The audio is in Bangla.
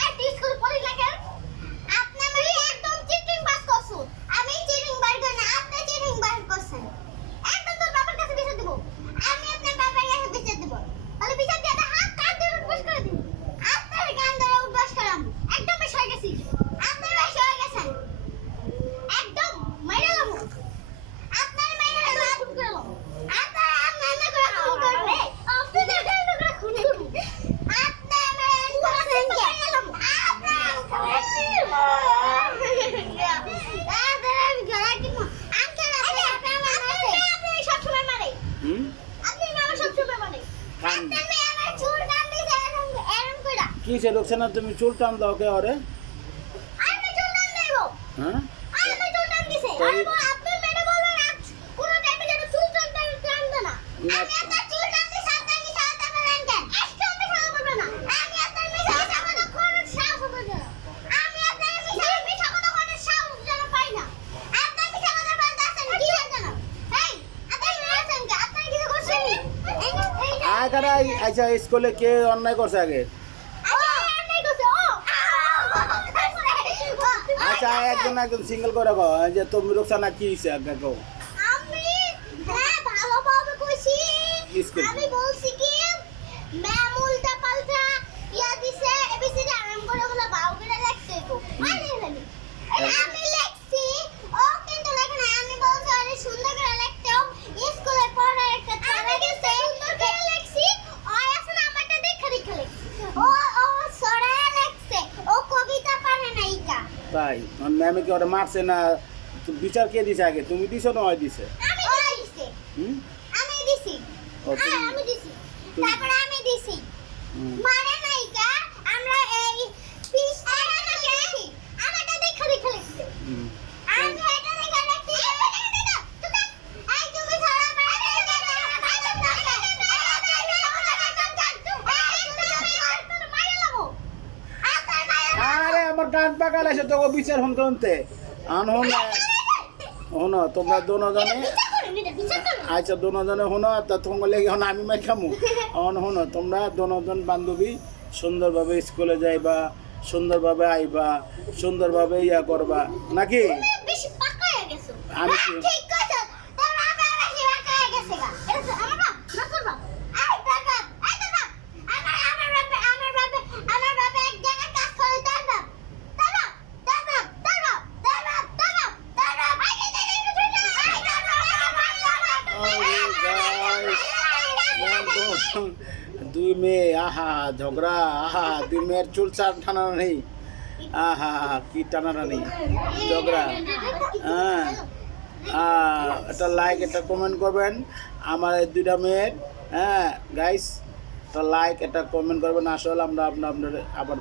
আর তুই স্কুল পড়ি লাগে আপনি আমারে একদম চিটিং বাস করছো আমি চিটিং বার করি না আপনি চিটিং বার করছেন একদম তোর বাবার কাছে বিচার দেব আমি আপনার বাবার কাছে বিচার দেব তাহলে বিচার দিয়ে হাত কাট দিয়ে উঠবাস করে দিন আপনার গান ধরে উঠবাস করাম একদম বেশ হয়ে গেছি আপনার বেশ হয়ে গেছেন একদম মাইরালাম আপনার মাইরালাম খুন করলাম আপনার আপনার না করে খুন করবে আপনি দেখেন না খুন করবে আপনার মাইরালাম কি সে লোকছে না তুমি চুল টান দাও কে ওরে হ্যাঁ আগে আচ্ছা স্কুলে কে অন্যায় করছে আগে আচ্ছা একজন একজন সিঙ্গেল করে কও যে তুমি রোকসানা কি হইছে আগে কও আমি হ্যাঁ ভালোভাবে কইছি স্কুল আমি বলছি কি ম্যাম উল্টা পাল্টা ইয়া দিছে এবিসিডি আরাম করে ওগুলা বাউ করে লিখতে তো মানে জানি আমি লিখছি ও কিন্তু লেখে না আমি বলছি আরে সুন্দর করে লিখতে ও স্কুলে পড়ার একটা ছাড়া গেছে সুন্দর করে লিখছি ও এখন আমারটা দেখে দেখে লিখছি ও ও সরায় লিখছে ও কবিতা পারে না ইকা তাই ম্যামে কি ওরে মারছে না বিচার কে দিছে আগে তুমি দিছো না ওই দিছে আমি দিছি হুম আমি দিছি ও তুমি আমি দিছি তারপরে আমি দিছি মানে নাইকা আমরা এই পিস এরা লিখছি আমারটা দেখে দেখে লিখছি হুম আমি এটা দেখে লিখছি এই তুমি সারা আরে আমার গান পাকাল আছে তো বিচার হন কোনতে আন হন হন তোমরা দুজনে আচ্ছা দুজনে হন তা তোমার লেগে হন আমি মার খামু হন হন তোমরা দুজন বান্ধবী সুন্দরভাবে স্কুলে যাইবা সুন্দরভাবে আইবা সুন্দরভাবে ইয়া করবা নাকি বেশি পাকা হয়ে গেছো আমি কি ঠিক কইছো তোর বাবা বেশি পাকা হয়ে গেছে গা এটা আমার বাপ না করবা এই বাবা আমার বাবা এক জায়গায় কাজ করে তার বাপ দুই মেয়ে আহা ঝগড়া আহা দুই মেয়ের চুল চার টানা নেই আহা কি টানা নেই ঝগড়া হ্যাঁ একটা লাইক একটা কমেন্ট করবেন আমার এই দুইটা মেয়ের হ্যাঁ গাইস একটা লাইক একটা কমেন্ট করবেন আসলে আমরা আপনার আবার